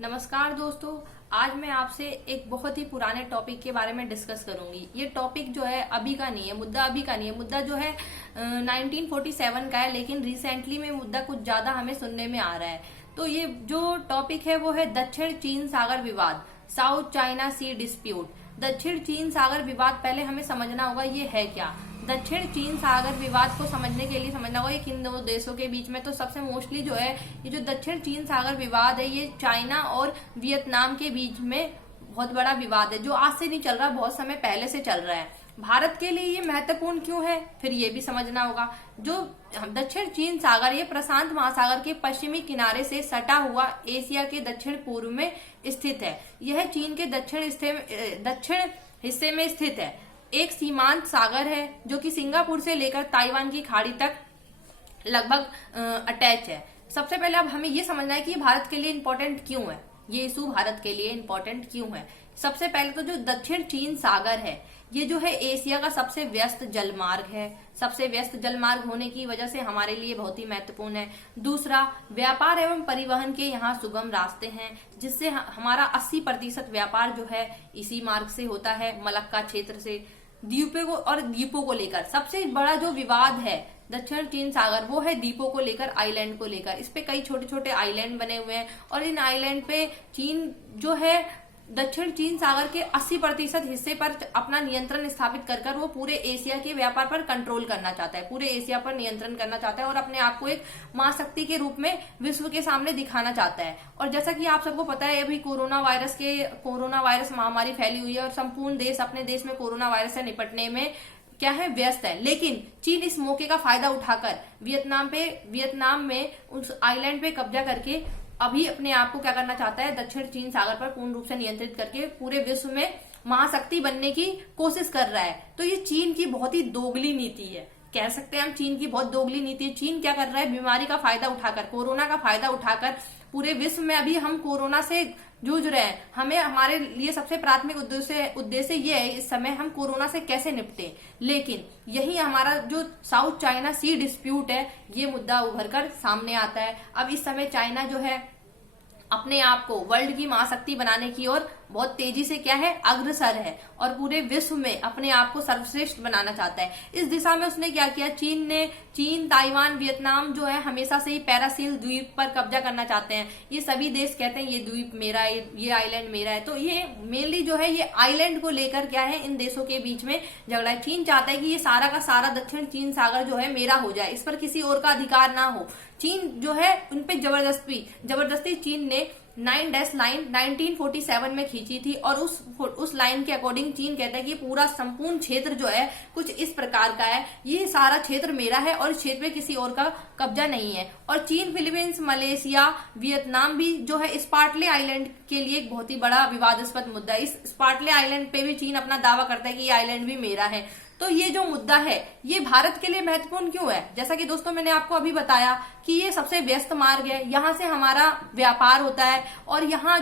नमस्कार दोस्तों। आज मैं आपसे एक बहुत ही पुराने टॉपिक के बारे में डिस्कस करूंगी। ये टॉपिक जो है अभी का नहीं है, मुद्दा अभी का नहीं है। मुद्दा जो है 1947 का है, लेकिन रिसेंटली में मुद्दा कुछ ज्यादा हमें सुनने में आ रहा है। तो ये जो टॉपिक है वो है दक्षिण चीन सागर विवाद, साउथ चाइना सी डिस्प्यूट। दक्षिण चीन सागर विवाद पहले हमें समझना होगा ये है क्या। दक्षिण चीन सागर विवाद को समझने के लिए समझना होगा ये किन दो देशों के बीच में। तो सबसे मोस्टली जो है ये जो दक्षिण चीन सागर विवाद है ये चाइना और वियतनाम के बीच में बहुत बड़ा विवाद है, जो आज से नहीं चल रहा, बहुत समय पहले से चल रहा है। भारत के लिए ये महत्वपूर्ण क्यों है, फिर ये भी समझना होगा। जो दक्षिण चीन सागर ये प्रशांत महासागर के पश्चिमी किनारे से सटा हुआ एशिया के दक्षिण पूर्व में स्थित है। यह चीन के दक्षिण हिस्से में स्थित है। एक सीमांत सागर है जो कि सिंगापुर से लेकर ताइवान की खाड़ी तक लगभग अटैच है। सबसे पहले अब हमें ये समझना है कि भारत के लिए इम्पोर्टेंट क्यों है, ये इशू भारत के लिए इम्पोर्टेंट क्यों है। सबसे पहले तो जो दक्षिण चीन सागर है ये जो है एशिया का सबसे व्यस्त जलमार्ग है। सबसे व्यस्त जलमार्ग होने की वजह से हमारे लिए बहुत ही महत्वपूर्ण है। दूसरा, व्यापार एवं परिवहन के यहाँ सुगम रास्ते हैं, जिससे हमारा 80% व्यापार जो है इसी मार्ग से होता है, मलक्का क्षेत्र से। द्वीपों को लेकर सबसे बड़ा जो विवाद है दक्षिण चीन सागर वो है द्वीपों को लेकर, आइलैंड को लेकर। इस पे कई छोटे छोटे आइलैंड बने हुए हैं और इन आइलैंड पे चीन जो है दक्षिण चीन सागर के 80% हिस्से पर अपना नियंत्रण स्थापित कर वो पूरे एशिया के व्यापार पर कंट्रोल करना चाहता है, पूरे एशिया पर नियंत्रण करना चाहता है और अपने आप को एक महाशक्ति के रूप में विश्व के सामने दिखाना चाहता है। और जैसा कि आप सबको पता है अभी कोरोना वायरस महामारी फैली हुई है और संपूर्ण देश अपने देश में कोरोना वायरस से निपटने में क्या है, व्यस्त है। लेकिन चीन इस मौके का फायदा उठाकर वियतनाम में उस आइलैंड पे कब्जा करके अभी अपने आप को क्या करना चाहता है, दक्षिण चीन सागर पर पूर्ण रूप से नियंत्रित करके पूरे विश्व में महाशक्ति बनने की कोशिश कर रहा है। तो ये चीन की बहुत ही दोगली नीति है, कह सकते हैं हम चीन की बहुत दोगली नीति है। चीन क्या कर रहा है, बीमारी का फायदा उठाकर, कोरोना का फायदा उठाकर पूरे विश्व में अभी हम कोरोना से जूझ रहे हैं। हमारे लिए सबसे प्राथमिक उद्देश्य ये है इस समय हम कोरोना से कैसे निपटे। लेकिन यही हमारा जो साउथ चाइना सी डिस्प्यूट है ये मुद्दा उभर कर सामने आता है। अब इस समय चाइना जो है अपने आप को वर्ल्ड की महाशक्ति बनाने की ओर बहुत तेजी से क्या है, अग्रसर है और पूरे विश्व में अपने आप को सर्वश्रेष्ठ बनाना चाहता है। इस दिशा में उसने क्या किया, चीन, ताइवान, वियतनाम जो है हमेशा से ही पैरासील द्वीप पर कब्जा करना चाहते हैं। ये सभी देश कहते हैं ये द्वीप मेरा है, ये आइलैंड मेरा है। तो ये मेनली जो है ये आइलैंड को लेकर क्या है, इन देशों के बीच में झगड़ा है। चीन चाहता है कि ये सारा का सारा दक्षिण चीन सागर जो है मेरा हो जाए, इस पर किसी और का अधिकार ना हो। चीन जो है उन पे जबरदस्ती चीन ने 9 लाइन 1947 में खींची थी और उस लाइन के अकॉर्डिंग चीन कहता है कि पूरा संपूर्ण क्षेत्र जो है कुछ इस प्रकार का है, ये सारा क्षेत्र मेरा है और इस क्षेत्र में किसी और का कब्जा नहीं है। और चीन, फिलीपींस, मलेशिया, वियतनाम भी जो है स्पार्टले आइलैंड के लिए एक बहुत ही बड़ा विवादास्पद मुद्दा है। इस स्पार्टले आइलैंड पे भी चीन अपना दावा करता है कि ये आइलैंड भी मेरा है। तो ये जो मुद्दा है ये भारत के लिए महत्वपूर्ण क्यों है, जैसा कि दोस्तों मैंने आपको अभी बताया कि ये सबसे व्यस्त मार्ग है, यहाँ से हमारा व्यापार होता है और यहाँ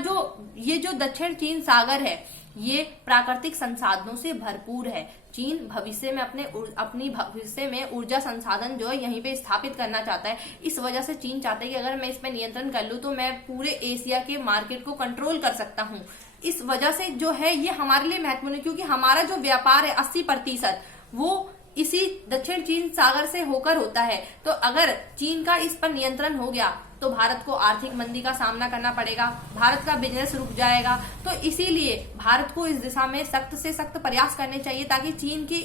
ये जो दक्षिण चीन सागर है ये प्राकृतिक संसाधनों से भरपूर है। चीन भविष्य में अपनी भविष्य में ऊर्जा संसाधन जो है यहीं पे स्थापित करना चाहता है। इस वजह से चीन चाहता है कि अगर मैं इस पे नियंत्रण कर लूं तो मैं पूरे एशिया के मार्केट को कंट्रोल कर सकता हूं। इस वजह से जो है ये हमारे लिए महत्वपूर्ण है, क्योंकि हमारा जो व्यापार है 80% वो इसी दक्षिण चीन सागर से होकर होता है। तो अगर चीन का इस पर नियंत्रण हो गया तो भारत को आर्थिक मंदी का सामना करना पड़ेगा, भारत का बिजनेस रुक जाएगा। तो इसीलिए भारत को इस दिशा में सख्त से सख्त प्रयास करने चाहिए ताकि चीन की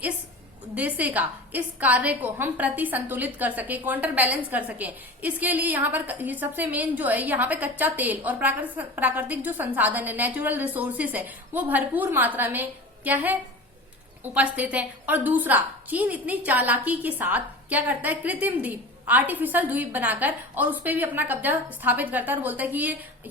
इस उद्देश्य का, इस कार्य को हम प्रति संतुलित कर सके, काउंटर बैलेंस कर सके। इसके लिए यहाँ पर सबसे मेन जो है यहाँ पे कच्चा तेल और प्राकृतिक जो संसाधन है, नेचुरल रिसोर्सेस है, वो भरपूर मात्रा में क्या है, उपस्थित है। और दूसरा, चीन इतनी चालाकी के साथ क्या करता है, कृत्रिम द्वीप, आर्टिफिशियल द्वीप बनाकर और उस पर भी अपना कब्जा स्थापित करता है और बोलता है कि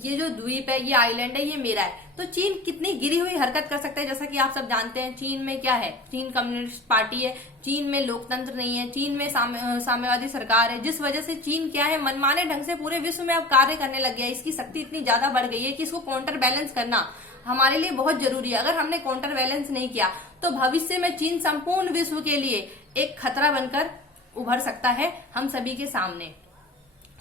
ये जो द्वीप है, ये आइलैंड है, ये मेरा है। तो चीन कितनी गिरी हुई हरकत कर सकता है, जैसा कि आप सब जानते हैं चीन में क्या है, चीन कम्युनिस्ट पार्टी है, चीन में लोकतंत्र नहीं है, चीन में साम्यवादी सरकार है, जिस वजह से चीन क्या है, मनमाने ढंग से पूरे विश्व में अब कार्य करने लग गया है। इसकी शक्ति इतनी ज्यादा बढ़ गई है कि इसको काउंटर बैलेंस करना हमारे लिए बहुत जरूरी है। अगर हमने काउंटर बैलेंस नहीं किया तो भविष्य में चीन संपूर्ण विश्व के लिए एक खतरा बनकर उभर सकता है हम सभी के सामने।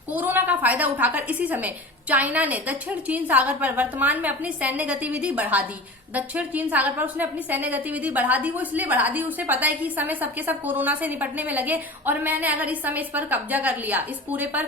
कोरोना का फायदा उठाकर इसी समय चाइना ने दक्षिण चीन सागर पर वर्तमान में अपनी सैन्य गतिविधि बढ़ा दी। दक्षिण चीन सागर पर उसने अपनी सैन्य गतिविधि बढ़ा दी। वो इसलिए बढ़ा दी, उसे पता है कि इस समय सबके सब कोरोना से निपटने में लगे और मैंने अगर इस समय इस पर कब्जा कर लिया, इस पूरे पर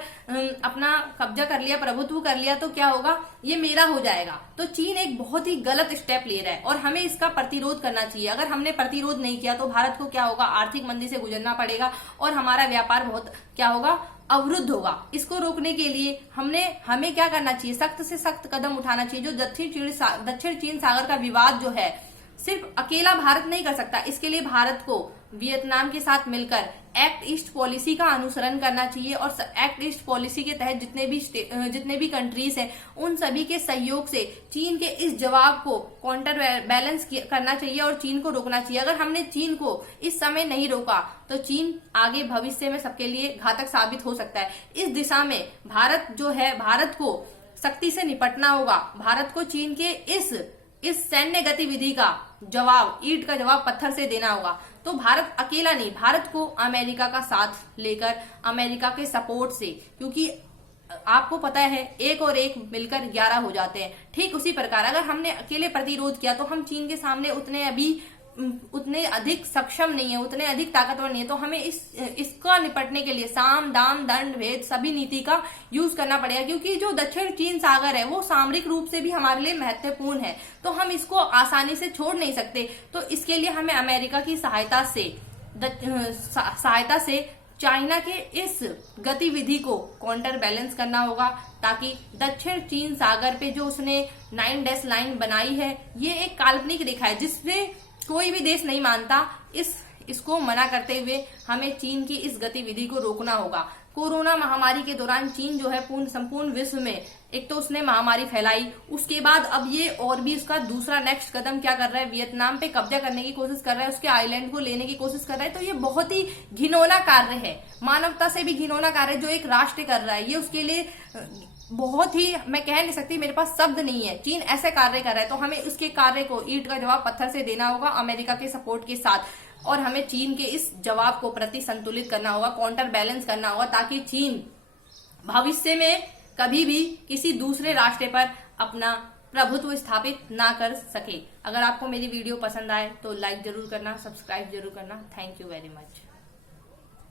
अपना कब्जा कर लिया, प्रभुत्व कर लिया, तो क्या होगा, ये मेरा हो जाएगा। तो चीन एक बहुत ही गलत स्टेप ले रहा है और हमें इसका प्रतिरोध करना चाहिए। अगर हमने प्रतिरोध नहीं किया तो भारत को क्या होगा, आर्थिक मंदी से गुजरना पड़ेगा और हमारा व्यापार बहुत क्या होगा, अवरुद्ध होगा। इसको रोकने के लिए हमें क्या करना चाहिए, सख्त से सख्त कदम उठाना चाहिए। जो दक्षिण चीन सागर का विवाद जो है सिर्फ अकेला भारत नहीं कर सकता, इसके लिए भारत को वियतनाम के साथ मिलकर एक्ट ईस्ट पॉलिसी का अनुसरण करना चाहिए और एक्ट ईस्ट पॉलिसी के तहत जितने भी कंट्रीज हैं उन सभी के सहयोग से चीन के इस जवाब को काउंटर बैलेंस करना चाहिए और चीन को रोकना चाहिए। अगर हमने चीन को इस समय नहीं रोका तो चीन आगे भविष्य में सबके लिए घातक साबित हो सकता है। इस दिशा में भारत को सख्ती से निपटना होगा। भारत को चीन के इस सैन्य गतिविधि का जवाब, ईंट का जवाब पत्थर से देना होगा। तो भारत अकेला नहीं, भारत को अमेरिका का साथ लेकर, अमेरिका के सपोर्ट से, क्योंकि आपको पता है एक और एक मिलकर 11 हो जाते हैं। ठीक उसी प्रकार अगर हमने अकेले प्रतिरोध किया तो हम चीन के सामने उतने अधिक सक्षम नहीं है, उतने अधिक ताकतवर नहीं है। तो हमें इसका निपटने के लिए साम दाम दंड भेद सभी नीति का यूज करना पड़ेगा, क्योंकि जो दक्षिण चीन सागर है वो सामरिक रूप से भी हमारे लिए महत्वपूर्ण है, तो हम इसको आसानी से छोड़ नहीं सकते। तो इसके लिए हमें अमेरिका की सहायता से चाइना के इस गतिविधि को काउंटर बैलेंस करना होगा, ताकि दक्षिण चीन सागर पे जो उसने 9 डैश लाइन बनाई है ये एक काल्पनिक रेखा है जिससे कोई भी देश नहीं मानता। इसको मना करते हुए हमें चीन की इस गतिविधि को रोकना होगा। कोरोना महामारी के दौरान चीन जो है संपूर्ण विश्व में एक तो उसने महामारी फैलाई, उसके बाद अब ये और भी उसका दूसरा नेक्स्ट कदम क्या कर रहा है, वियतनाम पे कब्जा करने की कोशिश कर रहा है, उसके आइलैंड को लेने की कोशिश कर रहा है। तो ये बहुत ही घिनौना कार्य है, मानवता से भी घिनौना कार्य जो एक राष्ट्र कर रहा है। ये उसके लिए बहुत ही, मैं कह नहीं सकती, मेरे पास शब्द नहीं है। चीन ऐसे कार्य कर रहा है तो हमें उसके कार्य को ईंट का जवाब पत्थर से देना होगा अमेरिका के सपोर्ट के साथ, और हमें चीन के इस जवाब को प्रति संतुलित करना होगा, काउंटर बैलेंस करना होगा, ताकि चीन भविष्य में कभी भी किसी दूसरे राष्ट्र पर अपना प्रभुत्व स्थापित ना कर सके। अगर आपको मेरी वीडियो पसंद आए तो लाइक जरूर करना, सब्सक्राइब जरूर करना। Thank you very much.